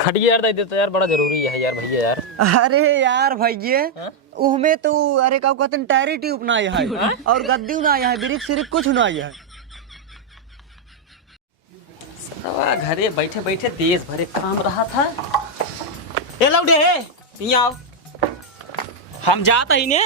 खटिया यार दे देता यार, बड़ा जरूरी है यार भैया यार। अरे यार भैया उसमें तो अरे का कहते हैं टायरी ट्यूब ना है और गद्दी ना है, ब्रिक सिरिक कुछ ना है। सरवा घरे बैठे बैठे देश भरे काम रहा था। ए लौटे हे यहाँ आओ, हम जाता ही ने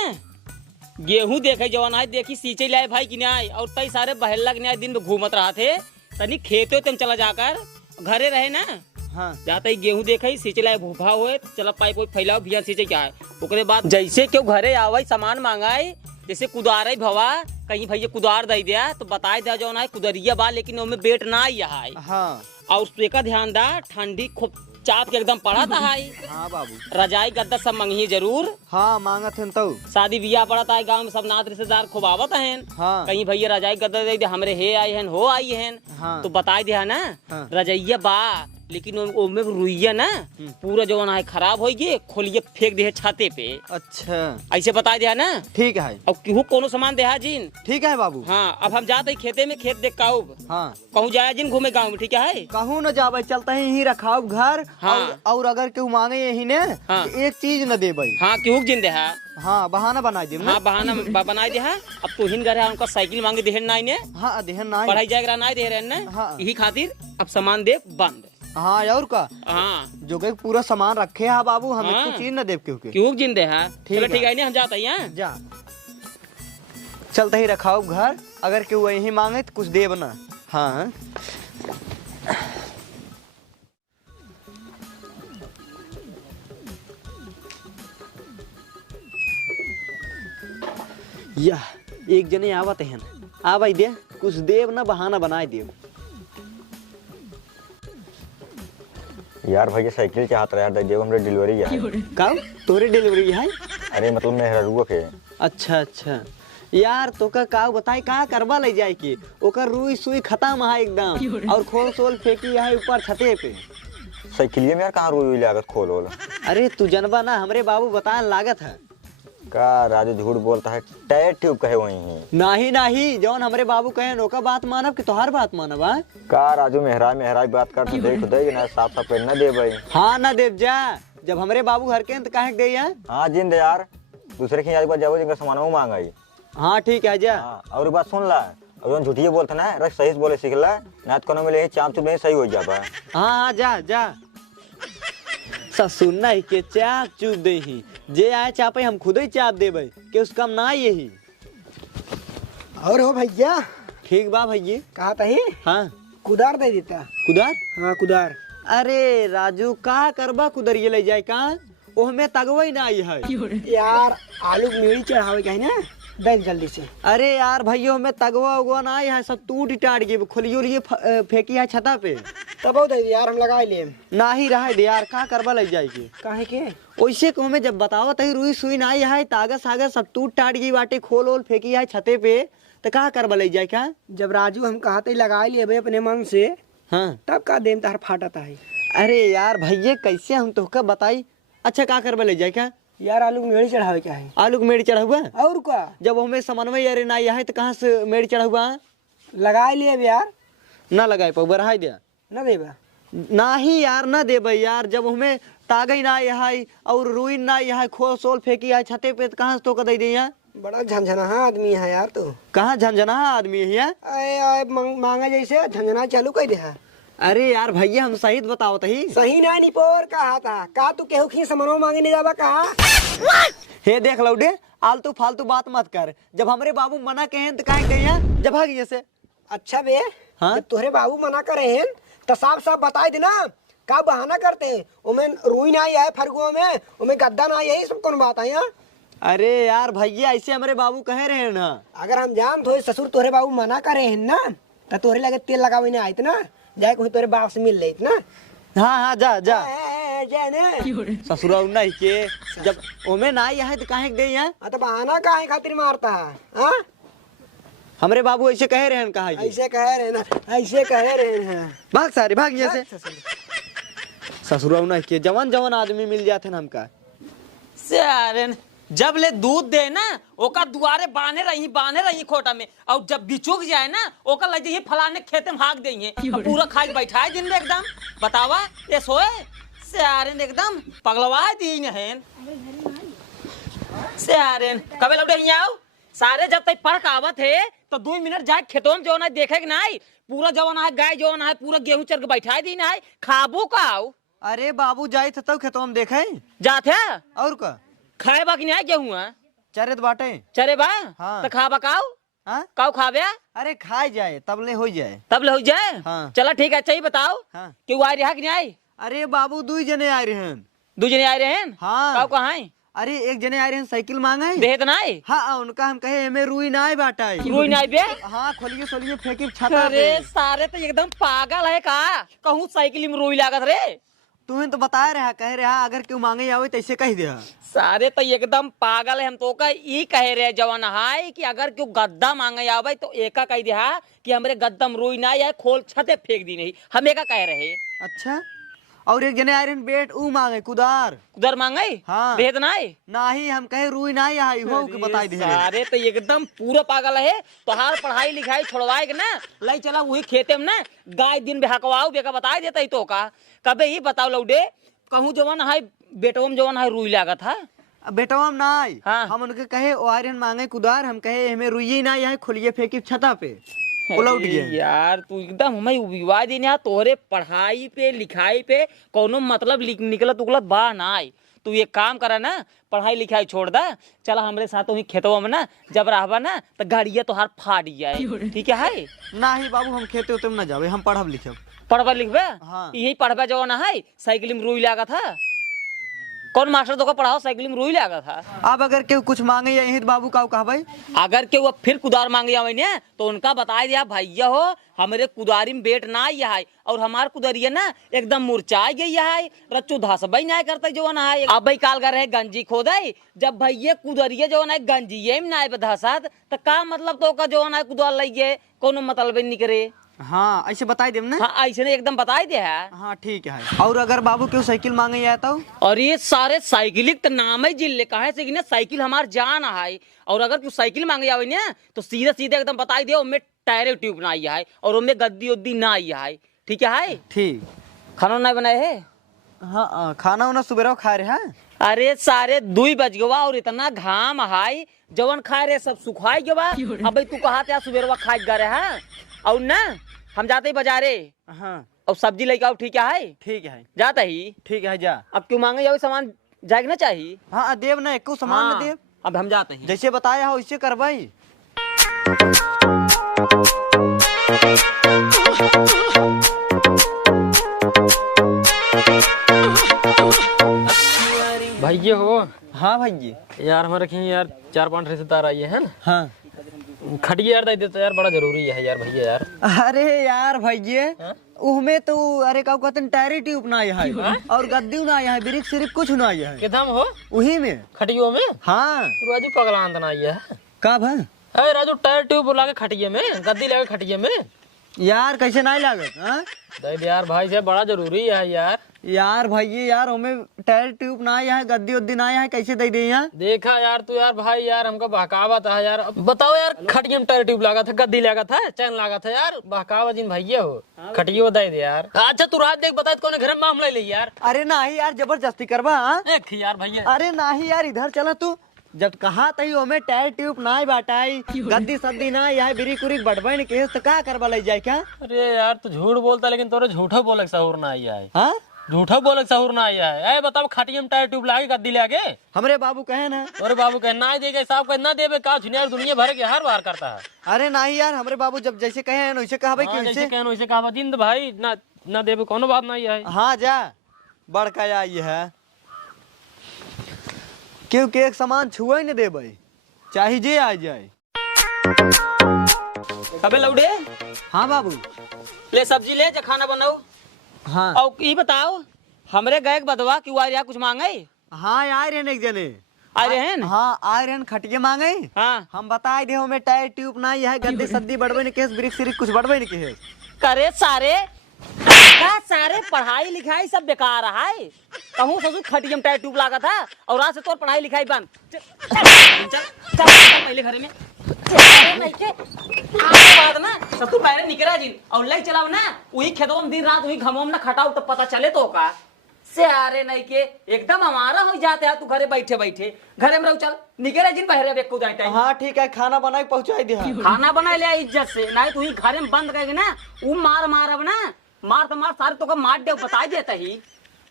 गेहूं देखे जवान आए देखी सींचे लाए भाई कि नहीं आए, और कई सारे बहला के नहीं दिन में घूमत रहा थे तनी खेते तुम चला जाकर घरे रहे ना। हाँ जाता ही गेहूं देखे सींचे लाए भूभा हुए चला पाइप फैलाओ भैया सींचे क्या है। ओकरे बाद जैसे क्यों घरे आवे सामान मांगाई, जैसे कुदार भवा कहीं भैया कुदार दे दिया तो बताए दिया जो ना कुदरिया बा लेकिन उनमें बेट ना आई है। हाँ और उसका का ध्यान दा ठंडी खूब चाप के एकदम पड़ा था हाई। हाँ बाबू रजाई गद्दा सब मंगी जरूर। हाँ मांगत हैं तो शादी बियाह पड़ा था गांव में सब नात रिश्तेदार खूब आवत हैं। हाँ कहीं भैया रजाई गद्दा दे दे हमरे हे आए हैं हो आई हैं। हाँ तो बताई दिया ना हाँ। रजाइया बा लेकिन ओमे रुइया ना पूरा जवान है खराब हो गए खोलिए फेंक दे छाते पे। अच्छा ऐसे बताई दिया ना। ठीक है अब केहू कोनो सामान दे जिन। ठीक है बाबू। हाँ अब हम जाते खेते में खेत देख काऊब। हाँ कहूँ जाया जिन घूमे गाँव में ठीक है। कहूँ न जाबे चलते ही यही रखाओ घर। हाँ। और अगर केहू मांगे यही ने हाँ। तो एक चीज न दे भाई। हाँ केहू जिन दे है। हाँ बहाना बना दे। हाँ बहाना बनाई दे है। अब तू हिन घर है उनका साइकिल मांगे देहन ना ने। हाँ देहन ना पढ़ाई जाएगा ना दे रहे हैं हाँ। यही खातिर अब सामान दे बंद। हाँ और का हाँ जो के पूरा सामान रखे है बाबू हमें हाँ। कुछ चीज न देव क्योंकि क्यों जिंदे है। चलो है। ठीक है नहीं हम जाते हैं। जा चलते ही रखाओ घर, अगर केहू यही मांगे तो कुछ देव ना। हाँ या एक जने आवत है आ भाई दे कुछ देव ना बहाना बनाए देव। यार भैया साइकिल चाहत रहा यार जब हमरे डिलीवरी है। का तोरे डिलीवरी है? अरे मतलब मेहरुआ के। अच्छा अच्छा यार तो का बताई का करवा ले जाए की ओकर रुई सुई खत्म है एकदम और खोल सोल फेंकी है ऊपर छते पे। साइकिलिए में यार कहाँ रुई लागत खोल वोल। अरे तू जनबा ना हमरे बाबू बताए लागत है। का राजू झूठ बोलता है, टायर ट्यूब कहे वही है। नहीं नहीं जौन हमरे बाबू कहे नोका बात मानब कि तोहार बात मानब। हाँ का राजू मेहरा बात कर तो देख दे ना साफ साफ न दे भाई। हाँ ना देव जा जब हमरे बाबू हर के काहे दे। हाँ जिंद यार दूसरे की बात जाओ जिनका सामान वो मांगाई। हाँ ठीक है जा। हाँ और बात सुन ला और झूठिए बोलता ना रख सही से बोले सीख ला ना तो मिले चाप चुप नहीं सही हो जाता। हाँ हाँ जा जा ससुर नहीं के चाप चुप दे ही जे आए चापे हम खुद ही चाप देबे के उसका ना यही। और हो भैया ठीक बा भैया कहा था ही हाँ कुदार दे देता। कुदार? हाँ कुदार। अरे राजू का करबा कुदरिए ले जाए का ओहमे तगवई ना आई है। यार आलू मेड़ी चढ़ावे का है ना दे जल्दी से। अरे यार भैया में तगवा उगवा ना आई है सब टूट टाट गए खोलियो लिए फेंकी है छता पे। तब दे दे यार हम लगा ले ना ही रहा दे यार का करबा ले जाएगी काहे के वैसे को हमें जब बताओ तही रुई सुई ना आई है तागस आगस सब टूट टाट गई बाटे खोल ओल फेंकी है छते पे तो कहा करबा ले जाए क्या। जब राजू हम कहते लगा लिए अपने मन से हाँ तब का देम तार फाटता है। अरे यार भैया कैसे हम तो का बताई। अच्छा का करबा ले जाए क्या यार आलू मेड़ी चढ़ावे क्या है। आलू मेड़ चढ़ा हुआ और का जब हमें समन्वय अरे ना है तो कहाँ से मेड़ चढ़ा हुआ लगा लिए यार ना लगाए पर बढ़ाई दिया न देबा ना ही यार ना देबे यार जब हमें तागई ना है और रुई ना है खोल सोल फेंकी है छते पे तो कहाँ से तो का दे दिया। बड़ा झंझना आदमी है यार तू। कहाँ झंझना आदमी है यार। आए मांगा जैसे झंझना चालू कर दे है। अरे यार भैया हम सही बताओ तही सही ना निपोर कहा था का तू केहू खी सामान मांगे नहीं जाबा कहा। हे देख लौडे आलतू फालतू बात मत कर जब हमरे बाबू मना कहे तो काहे कहिए जब भागिए से। अच्छा बे हाँ? जब तोहरे बाबू मना करे हैं तो साफ साफ बताई देना का बहाना करते हैं उमें रुई ना है फरगुआ में उमें गद्दा ना है सब कौन बात है यहाँ। अरे यार भैया ऐसे हमारे बाबू कहे रहे हैं ना अगर हम जान थोड़े ससुर तोहरे बाबू मना करे हैं ना तो तोहरे लगे तेल लगावे ना आयत ना जाए कोई तोरे बाप से मिल लेत ना। हाँ हाँ जा जा जाने ससुरा नहीं के जब ओमे ना है तो काहे दे यहाँ तो बहाना काहे खातिर मारता है। हाँ हमरे बाबू ऐसे कहे रहे हैं कहा ऐसे कह रहे ना ऐसे कह रहे हैं। भाग सारे भाग यहाँ से ससुरा नहीं के जवान जवान आदमी मिल जाते ना हमका सारे जब ले दूध दे ना ओका दुआरे बांधे रही खोटा में, और जब बिचुक जाए ना ओका लग जाइए फलाने खेते में भाग देंगे, पूरा खाई बैठाए दिन में एकदम। बतावा ये सोए से एकदम पगलवा दी नहन से कबे लौटे यहाँ आओ सारे। जब तक पढ़ आवत है तो 2 मिनट जाए खेतों में जो ना देखे नहीं, पूरा जवन है गाय जवन है पूरा गेहूं चर के बैठा दी ना है, खाबो का आओ। अरे बाबू जाए थे तब खेतों में देखे जाते और का खाए बाकी नहीं गेहूं है चरे तो बाटे। चरे बा हाँ। तो खा बकाओ हाँ? काऊ खावे अरे खाए जाए तब ले हो जाए। तब ले हो जाए। हाँ। चला ठीक है, चाहिए बताओ हाँ। क्यों आ रहा कि नहीं आई? अरे बाबू 2 जने आ रहे हैं। 2 जने आ रहे हैं। हाँ। काऊ कहाँ है? अरे 1 जने आ रहे हैं साइकिल मांगे देत नहीं। हाँ उनका हम कहे हमें रुई ना बाटा रुई नहीं बे। हाँ खोलिए सोलिए फेंकी छाता अरे पे। सारे तो एकदम पागल है का, कहूँ साइकिल में रुई लागत रे। तुम्हें तो बताया रहा कह रहा अगर क्यों मांगे आवे तो ऐसे कह दिया। सारे तो एकदम पागल है। हम तो का ई कहे रहे जवान हाय कि अगर क्यों गद्दा मांगे आवे तो एका कह दिया कि हमरे गद्दा में रुई ना या खोल छते फेंक दी नहीं, हम एका कह रहे। अच्छा और 1 जने आ रहे हैं बेट ऊ मांगे कुदार उधर मांगे हाँ। भेद नहीं नाही हम कहे रुई ना आई हो के बताई दे। सारे तो एकदम पूरा पागल है। तो हार पढ़ाई लिखाई छोड़वाए के ना लाई चला वही खेते में ना गाय दिन बेहकवाओ बेका बताई देता ही तो का कबे ही बताओ लौडे कहूँ जवान है बेटवा में जवान है रुई लागत है बेटवा में ना आई। हाँ। हम उनके कहे ओ आर्यन मांगे कुदार हम कहे हमें रुई ना आई खोलिए फेंकी छता पे उलट अरे गया। यार तू एकदम हमें विवाह दिन यार तोहरे पढ़ाई पे लिखाई पे कोनो मतलब निकलत उगलत बा ना आई। तू ये काम करा ना पढ़ाई लिखाई छोड़ दा, चला हमरे साथ वही खेतवा में ना जब रहबा ना तो गाड़िया तो हार फाट जाए। ठीक है ना ही बाबू हम खेते उते में ना जावे हम पढ़ब लिखब। पढ़बा लिखबे हाँ। यही पढ़बा जो ना है साइकिल में रुई लगा था। कौन मास्टर तो को पढ़ाओ साइकिल में रुई लगा था। अब अगर केहू कुछ मांगे या यही बाबू का कहबे अगर के वो फिर कुदार मांगे आवे ने तो उनका बता दिया भैया हो हमारे कुदारी में बेट ना आई है और हमार कुदारिया ना एकदम मुरझा गई है, रच्चू धसबई ना करते जो ना है। अब भाई काल कर रहे गंजी खोदाई जब भैया कुदारिया जो ना गंजिये में ना धसत तो का मतलब तो का जो ना कुदार लगे कोनो मतलब नहीं करे। हाँ ऐसे बताई देम ना। हाँ ऐसे ने एकदम बताई दे है। हाँ ठीक है। और अगर बाबू केहू साइकिल मांगे आया तो और ये सारे साइकिलिक तो नाम ही जिले कहे से कि ना साइकिल हमार जान है। और अगर तू साइकिल मांगे आवे ना तो सीधे सीधे एकदम बताई दे उनमें टायर ट्यूब ना आई है और उनमें गद्दी उद्दी ना आई है। ठीक है ठीक। खाना नहीं बनाए है। हाँ खाना वाना सुबह खा रहे हैं। अरे सारे 2 बज गवा और इतना घाम है जवन खा रहे सब सुखाई गवा। अब तू कहा था सुबह खाई गा रहे हैं और ना हम जाते ही बाजारे। हाँ और सब्जी लेके आओ। ठीक है ठीक है जाता ही। ठीक है जा। अब क्यों मांगे जाओ सामान जाएगा ना चाहिए। हाँ देव ना एको सामान हाँ, न देव अब हम जाते हैं। जैसे बताया हो वैसे करवाई। भैया हो। हाँ भाई यार हमारे रखिए यार 4-5 रिश्तेदार आइए हैं ना। हाँ खटिया यार दे देता यार बड़ा जरूरी है यार भैया यार। अरे यार भैया उसमें तो अरे का कहते हैं टायर ट्यूब ना आया है और गद्दी ना आया है ब्रिक सिर्फ कुछ ना आया है किधम हो वही में। खटियो में। हाँ राजू पगलान तना आइए है। का भाई अरे राजू टायर ट्यूब लाके खटिए में गद्दी लाके खटिए में यार कैसे नहीं लागत। हाँ दे दे यार भाई से बड़ा जरूरी है यार। यार भैया यार हमें टायर ट्यूब ना आया है गद्दी उद्दी ना आया है कैसे दे दे यहाँ। देखा यार तू यार भाई यार हमको बहकावा था यार। अब बताओ यार खटिया में टायर ट्यूब लगा था गद्दी लगा था चैन लगा था यार बहकावा जिन भैया हो खटियो दे दे यार। अच्छा तू रात देख बता कौन घर में मामला ले यार। अरे नहीं यार जबरदस्ती करवा। हाँ? देख यार भैया। अरे नहीं यार इधर चला तू जब कहा तही हमें टायर ट्यूब ना बाटाई गद्दी सद्दी ना है बिरिक उरिक बटबन के तो का करवा ले जाए क्या। अरे यार तू झूठ बोलता लेकिन तोरे झूठो बोले सहूर ना आया है। हाँ झूठो बोले सहूर ना आया है। ए बताओ खटिया में टायर ट्यूब लागे गद्दी लागे हमरे बाबू कहे ना। और बाबू कहना है देगा साहब कहना देबे का दुनिया दुनिया भर के हर बार करता है। अरे नहीं यार हमरे बाबू जब जैसे कहे हैं वैसे कहा भाई हाँ, क्यों जैसे कहना वैसे कहा जिंद भाई ना ना देबे कोनो बात नहीं है। हाँ जा बड़का आई है क्योंकि एक सामान छुआ न देबे चाहे जे आ जाए। अबे लौड़े हाँ बाबू ले सब्जी ले जा खाना बनाओ। हाँ और ये बताओ हमरे गए बदवा क्यों आ रहा कुछ मांगे। हाँ आए रहे एक जने आ रहे हैं। हाँ आए रहे खटिए मांगे। हाँ हम बताए दे हमें टायर ट्यूब ना है गद्दी सद्दी बढ़बे न केस ब्रिक सिरिक कुछ बढ़बे न केस। करे सारे का सारे पढ़ाई लिखाई सब बेकार है। कहूँ ससुर खटियम टायर ट्यूब लागत है और आज से तोर पढ़ाई लिखाई बंद। चल पहले घरे में नहीं के आगे बात ना सब तू पहले निकरा जी और ले चलाओ ना वही खेतों में दिन रात वही घमों में ना खटाओ तो पता चले तो का से अरे नहीं के एकदम हमारा हो जाते है। तू घरे बैठे बैठे घरे में रहो। चल निकरे जिन बहरे बेकू जाते। हाँ ठीक है, खाना बना के पहुंचाई दे। खाना बना ले इज्जत से नहीं तू ही घरे में बंद करेगी ना वो मार अब ना मार तो मार सारे तो का मार दे बता देता ही।